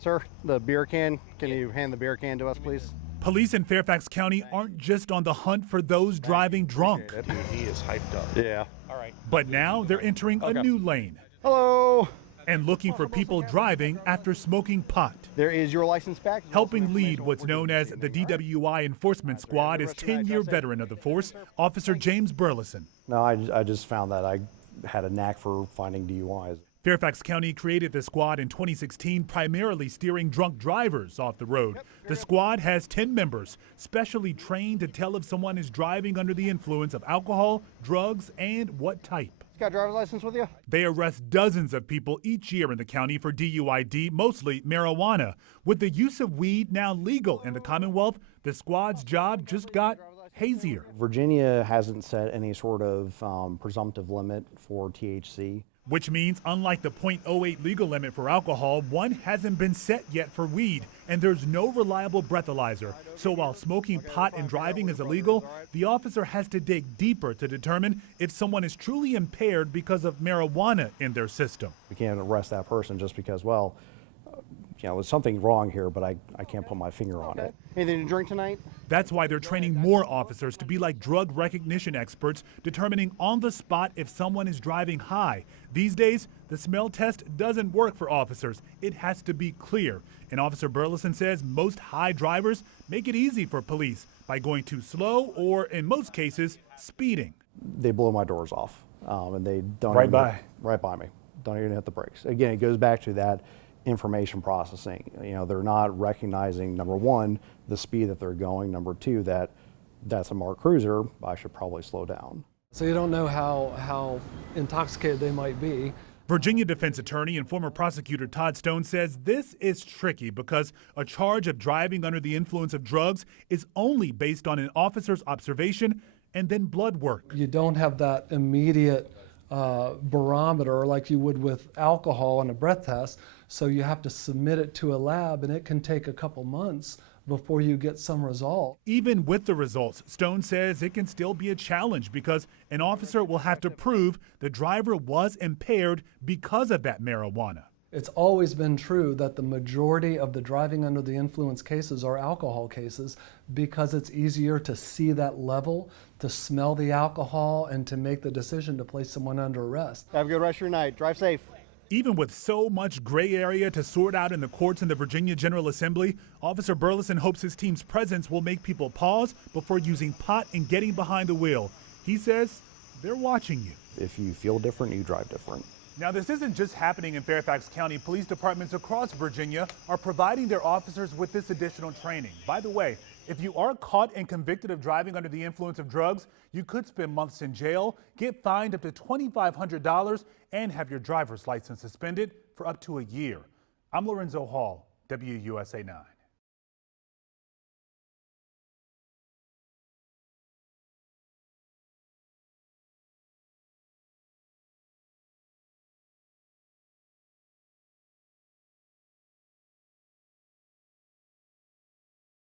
Sir, the beer can. Can you hand the beer can to us, please? Police in Fairfax County aren't just on the hunt for those driving drunk. Dude, he is hyped up. Yeah. All right. But now they're entering a new lane Hello. and looking for people driving after smoking pot. There is your license back. Helping lead what's known as the DWI Enforcement Squad is 10-year veteran of the force, Officer James Burleson. No, I just found that I had a knack for finding DUIs. Fairfax County created the squad in 2016, primarily steering drunk drivers off the road. The squad has 10 members, specially trained to tell if someone is driving under the influence of alcohol, drugs, and what type. Got a driver's license with you? They arrest dozens of people each year in the county for DUID, mostly marijuana. With the use of weed now legal in the Commonwealth, the squad's job just got hazier. Virginia hasn't set any sort of presumptive limit for THC. Which means, unlike the .08 legal limit for alcohol, one hasn't been set yet for weed, and there's no reliable breathalyzer. So while smoking pot and driving is illegal, the officer has to dig deeper to determine if someone is truly impaired because of marijuana in their system. We can't arrest that person just because, well, there's something wrong here, but I can't put my finger on it. Anything to drink tonight? That's why they're training more officers to be like drug recognition experts, determining on the spot if someone is driving high. These days, the smell test doesn't work for officers. It has to be clear. And Officer Burleson says most high drivers make it easy for police by going too slow or, in most cases, speeding. They blow my doors off, and they don't right by me. Don't even hit the brakes. Again, it goes back to that information processing. They're not recognizing, number one, the speed that they're going. Number two, that's a marked cruiser. I should probably slow down. So you don't know how intoxicated they might be. Virginia defense attorney and former prosecutor Todd Stone says this is tricky because a charge of driving under the influence of drugs is only based on an officer's observation and then blood work. You don't have that immediate barometer like you would with alcohol on a breath test, so you have to submit it to a lab, and it can take a couple months before you get some result. Even with the results, Stone says it can still be a challenge because an officer will have to prove the driver was impaired because of that marijuana. It's always been true that the majority of the driving under the influence cases are alcohol cases because it's easier to see that level, to smell the alcohol, and to make the decision to place someone under arrest. Have a good rest of your night. Drive safe. Even with so much gray area to sort out in the courts and the Virginia General Assembly, Officer Burleson hopes his team's presence will make people pause before using pot and getting behind the wheel. He says they're watching you. If you feel different, you drive different. Now, this isn't just happening in Fairfax County. Police departments across Virginia are providing their officers with this additional training. By the way, if you are caught and convicted of driving under the influence of drugs, you could spend months in jail, get fined up to $2,500, and have your driver's license suspended for up to a year. I'm Lorenzo Hall, WUSA 9.